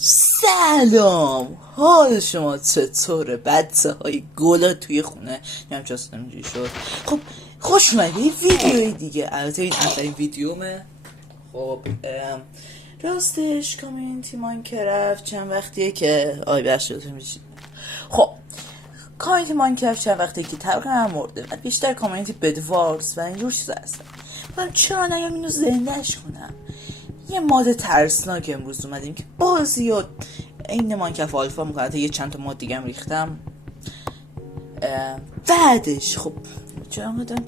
سلام، حال شما چطوره؟ بچه های گلا توی خونه نیم چاست نمیجوری شد. خب خوش اومدی ویدیوی دیگه. البته این اولین ویدیومه. خب راستش کامیونیتی ماینکرافت چند وقتیه که بخش شده میشید. خب کامیونیتی ماینکرافت چند وقتیه که تقریبا مرده و بیشتر کامیونیتی بدوارز و اینجور چیزا هستن. من چرا نگم اینو زندهش کنم. یه ماد ترسناک امروز اومدیم که بازی و این ماینکرافت آلفا میکنه. یه چند تا ماد دیگه هم ریختم. بعدش خب چرا آمدم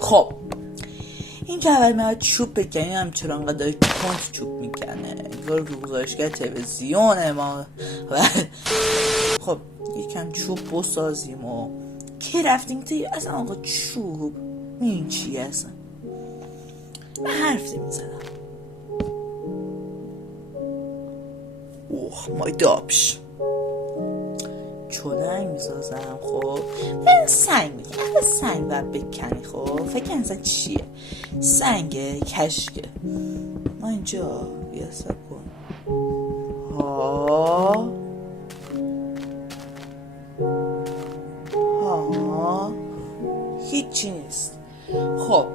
خب این که اول میاد چوب بکنیم هم چرا انقدر داره کنت چوب میکنه انگار گزارشگر تلویزیونه ما. خب یکم چوب بسازیم و که رفتیم تا اصلا آقا چوب این چی اصلا من حرف میزنم. اوه مای دابش چولنگ میسازم. خب من سنگ میگم سنگ باید بکنی. خب فکر اصلا چیه سنگه کشکه. ما اینجا بیاسب کن ها هیچی نیست. خب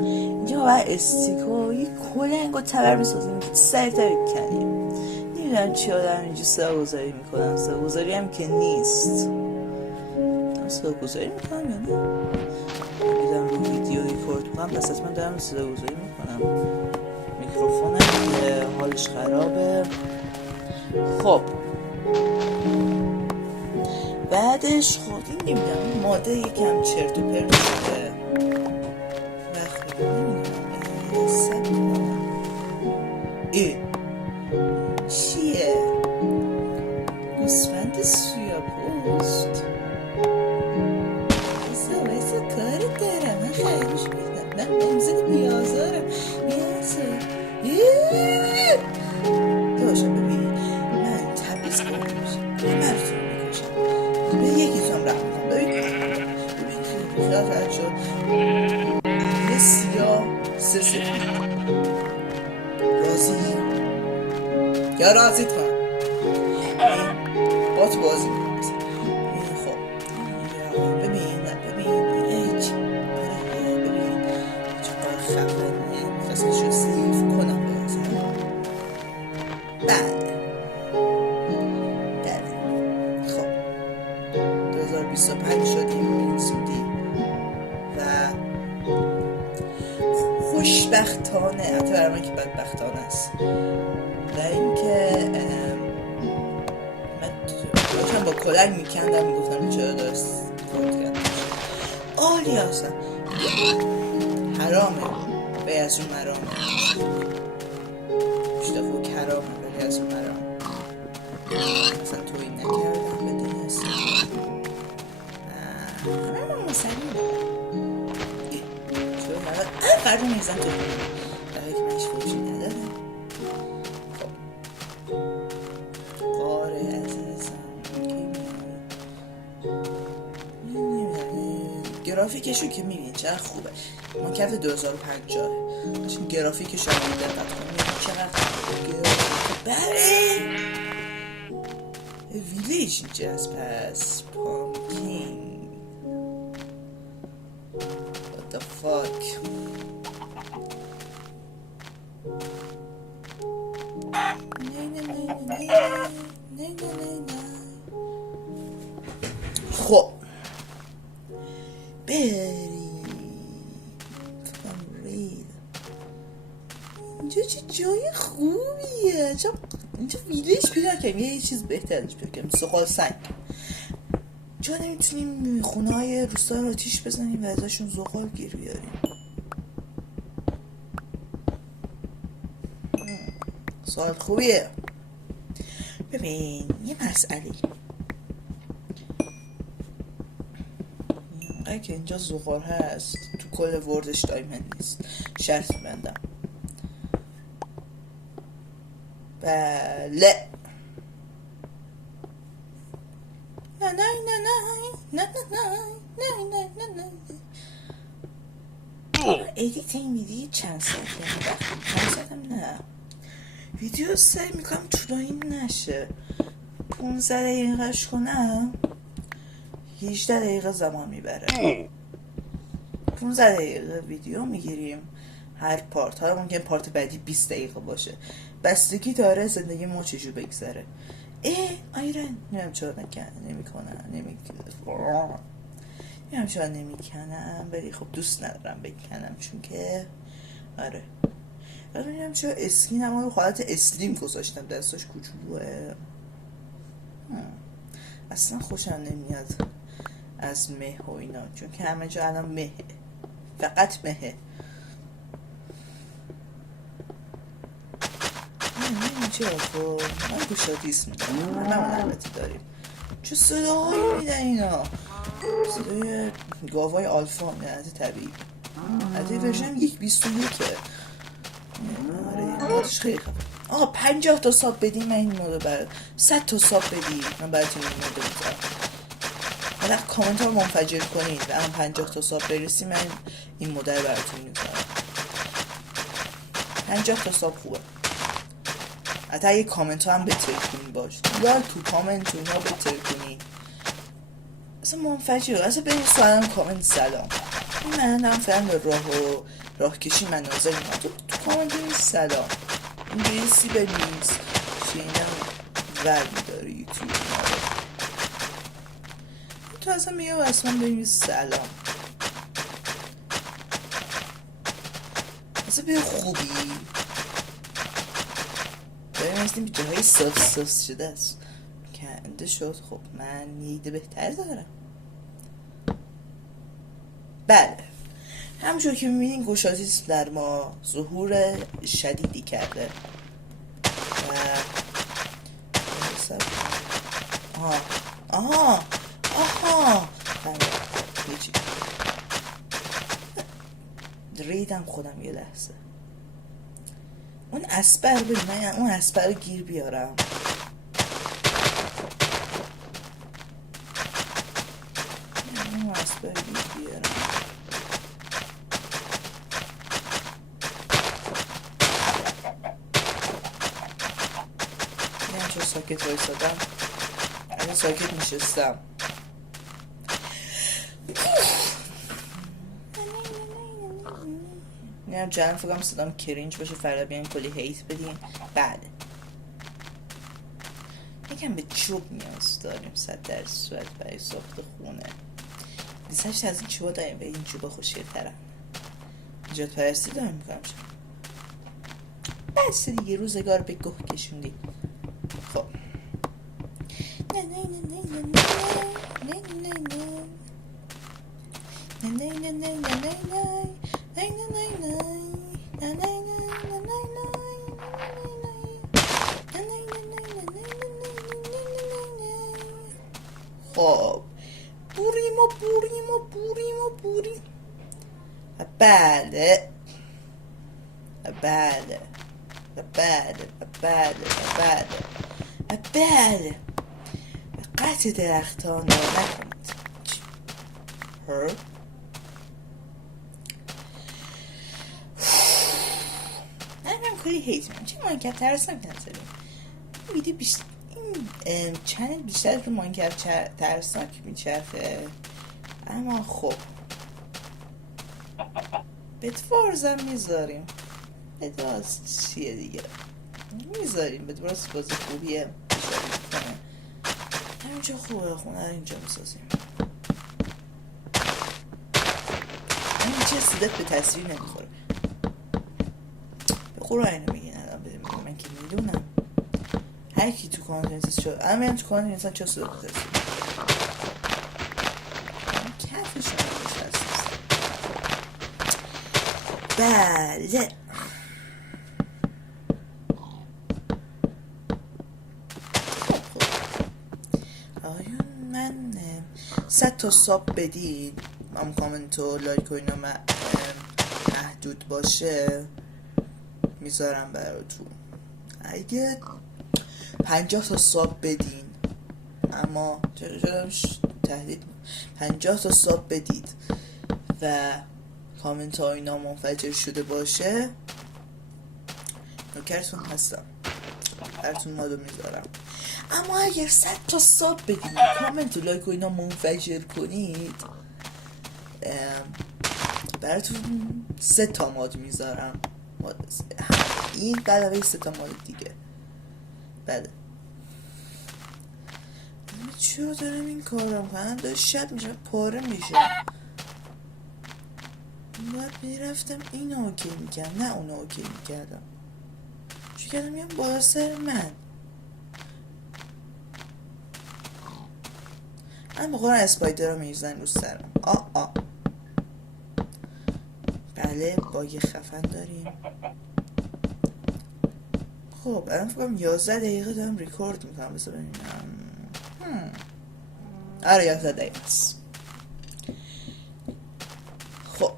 اینجا باید استیکو یه کلنگ و تبر میسازیم که سریعتر بکنیم. نمیدونم چی آدم اینجا صدا گذاری میکنم. صدا گذاری هم که نیست. صدا گذاری میکنم یا نه میدونم رو ویدیو ریکورد میکنم پس حتما دارم صدا گذاری میکنم. میکروفونم که حالش خرابه. خب بعدش خود این نمیدونم ماده یکم چرت و پرت شده وقتی نمیدونم چیه گوسفند سویا پوست. ویسا کارت دارم من خیلیش میدم من نمزد بیازارم باشم ببین من تبریز کنم میشم من رو میکشم به یکی کم رحم میکنم. ببین خیال فرد شد یه سیاه سه رازی یا رازیت کنم با تو بازی کنم. خب ببین هیچ ببین چقدر خفنه فصلش رو سیف کنم بازم. بله خب 2025 شدیم این زودی و خوشبختانه حتی برای من که بدبختانه است و اینکه من داشتم با کلنگ میکندم میگفتم چرا دارست کارت کردم عالی هستم حرامه به از اون مرامه بیشتر خوب کرامه به از اون مرامه اصلا توی نکردم به دنیا هستم من مسلمه چرا مرد قرار میزن تو برای که منش فروشی نداره. خب قاره عزیزم گرافیکشو که میبین چقدر خوبه. ما کفت 2050 این گرافیکشو هم دقت کنیم چقدر گرافیک بله ویلیج اینجاست. پس پامکین what the fuck خب بریم اینجا چه جای خوبیه. اینجا ویلیج پیدا کنیم یه چیز بهترش پیدا کنیم. سقال سنگ جا نمیتونیم خونه های روستا رو آتیش بزنیم و ازشون زغال گیر بیاریم. سوال خوبیه. ببین یه مسئله اگه که اینجا زغال هست تو کل وردش دایمند نیست شرط بندم. بله نه نه نه نه نه نه نه نه نه نه ادیت این ویدیو چند ساعت چند ساعت هم نه ویدیو سعی میکنم طولانی نشه 15 دقیقهش کنم 18 دقیقه زمان میبره 15 دقیقه ویدیو میگیریم هر پارت ها ممکن پارت بعدی 20 دقیقه باشه بستگی داره زندگی ما چجور بگذره آیرن نمیم چرا نمیکنم ولی خب دوست ندارم بکنم چون که آره نمیم چرا اسکین هم حالت اسلیم گذاشتم دستاش کوچولوه اصلا خوشم نمیاد از مه و اینا چون که همه جا الان مهه فقط مهه چه خب من گوشادیس میدم من البته داریم چه صداهایی میدن اینا صدای گاوای آلفا نهایت طبیعی حتی ورژن 1.21 آره حالش خیلی خفه آقا 50 تا ساب بدیم من این مودو برد 100 تا ساب بدیم من براتون این مودو میذارم من کامنت ها منفجر کنید و هم 50 تا ساب برسیم من این مدل براتون میذارم 50 تا ساب خوبه حتی اگه کامنت ها هم بتر کنی باش یا تو کامنت ها بتر کنی اصلا منفجر اصلا بریم سوالم کامنت سلام من هم فهم به راه کشی مناظر اینا تو کامنت بینید سلام انگلیسی بنویس که اینم ولی داره یوتیوب تو اصلا میگه اصلا بنویس سلام اصلا به خوبی بنویسیم به جاهای صاف شده است کنده شد خب من یه ایده بهتر دارم بله همونجور که میبینین گشادیسم در ما ظهور شدیدی کرده و آها ریدم خودم یه لحظه اون اسپر ببین من اون اسپر گیر بیارم اون اسپر گیر بیارم یعنی چون ساکت وایسادم اگه ساکت میشستم نه جنم فکرم صدام کرینج باشه فردا بیاین کلی هیت بدین بله یکم به چوب نیاز داریم 100% برای ساخت خونه دیسهشت از این چوبا داریم و این چوبا خوشگل‌ترن نجات پرستی دارم میکنم بس دیگه روزگار به گوه کشوندی خب خب بوریم بله قطع درختان را نکنید من کلی هیت میکنم چه ماینکرافت ترسناک نزدیم این ویدیو بیشتر این چنل بیشتر رو ماینکرافت ترسناک میچرخه اما خب بتوارزم میذاریم بدواز چیه دیگه میذاریم بدواز بازی خوبیه همینجا خوبه خونه رو اینجا میسازیم این چه سیدت به تصویر نمیخوره به قرآن نمیگین الان بده میگم من که میدونم هر کی تو کانال انسان شد الان میرم تو کانال انسان چه صورت بزرسیم کفش رو بشست بله من 100 تا ساب بدین هم کامنت و لایک و اینا محدود باشه میذارم براتون اگه 50 تا ساب بدین اما چرا تهدید 50 تا ساب بدید و کامنت ها اینا منفجر شده باشه نوکرتون هستم، براتون مادو میذارم. اما اگر 100 تا ساب بدید کامنت و لایک و اینا منفجر کنید براتون 3 تا ماد میذارم. این علاوه 3 تا ماد دیگه. بله چرا دارم این کارم کنم؟ داره شب میشه پاره میشه. باید میرفتم این اوکی میکردم نه اون اوکی میکردم. چون کردم میام بالا سر من بقیران اسپایدر رو میریزن رو سرم. بله باگ خفن داریم. خب الان فکرم 11 دقیقه دارم ریکورد میکنم. بسا ببینم. آره 11 دقیقه است. خب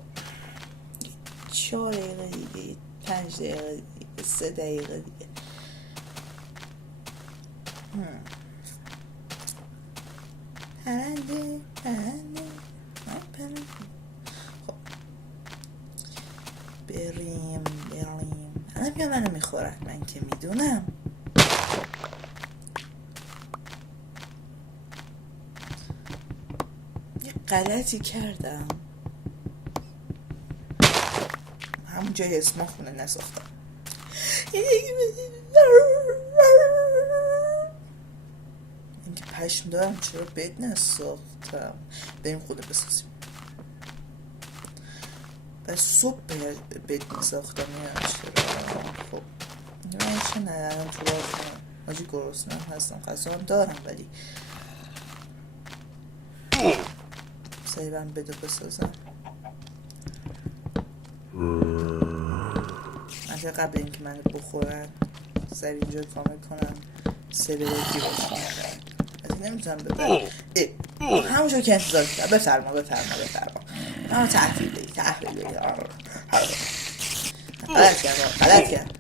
4 دقیقه دیگه 5 دقیقه دیگه 3 دقیقه دیگه. پرنده خب بریم الان بیا منو میخورن. من که میدونم. یه غلطی کردم همون جای اسما خونه نساختم. اینکه پشم دارم چرا بد نساختم. بریم خونه بسازیم. بس صبح بد نساختم یا چرا. خب من چه ندارم تو راه کنم. حاجی گرسنم هستم غذا هم دارم ولی سریبم بدو بسازم. من قبل اینکه منو بخورن سری اینجا کامل کنم 3 دقیقه باشم. از این نمیتونم ببرم. همونجا که انتظار کنم. بفرما اما تحویل بگی غلط کرد.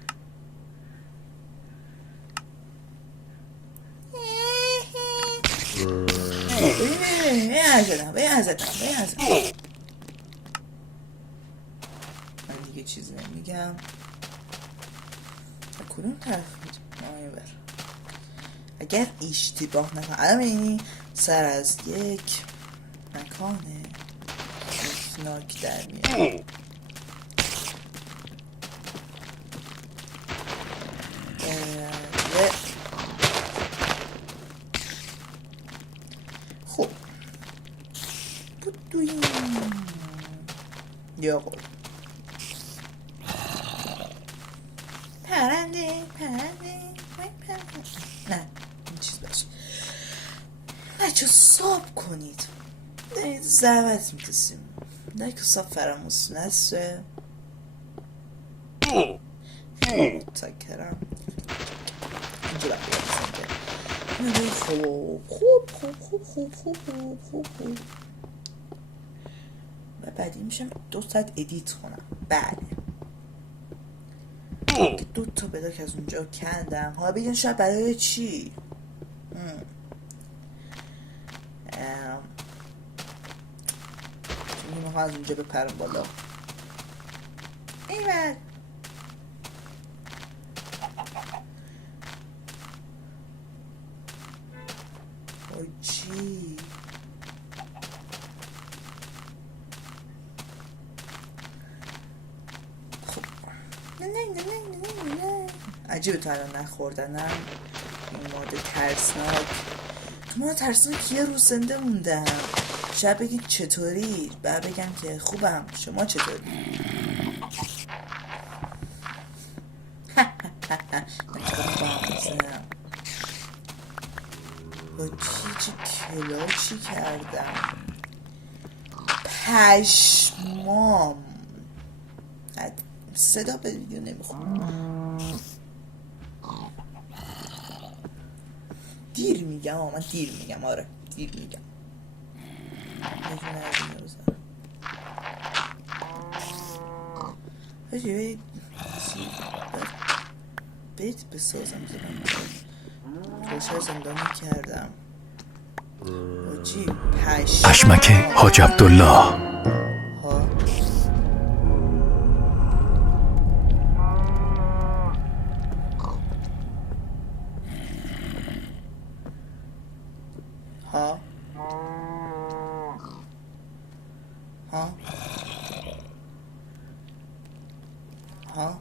من دیگه چیزی نمیگم. کدوم طرف میدیم؟ اگر اشتباه نکنم الان اینی سر از یک مکان ناک در میاد. خب بودویم یا قول پرنده نه این چیز باشه. بچه صاحب کنید دارید زحمت میکسیم نه که صاحب فراموز نسه. تکرم اینجا باید خوب و بعدی میشم 2 ساعت ادیت کنم. بله 2 تا پیدا که از اونجا کندم. حالا بگین شاید برای چی؟ چون میخوام از اونجا بپرم بالا. ایمد چی؟ خب نه عجیبه تو الان نخوردنم. این ماده ترسناک. تو ما ترسناک یه روز زنده موندم. شاید بگید چطوری؟ بعد بگم که خوبم. شما چطوری؟ با چی کلاشی کردم. پشمام. صدا به ویدیو نمیخوام. دیر میگم من دیر میگم. آره دیر میگم. بیت بسازم روشه زندانی کردم. پشمک حاج عبدالله ها ها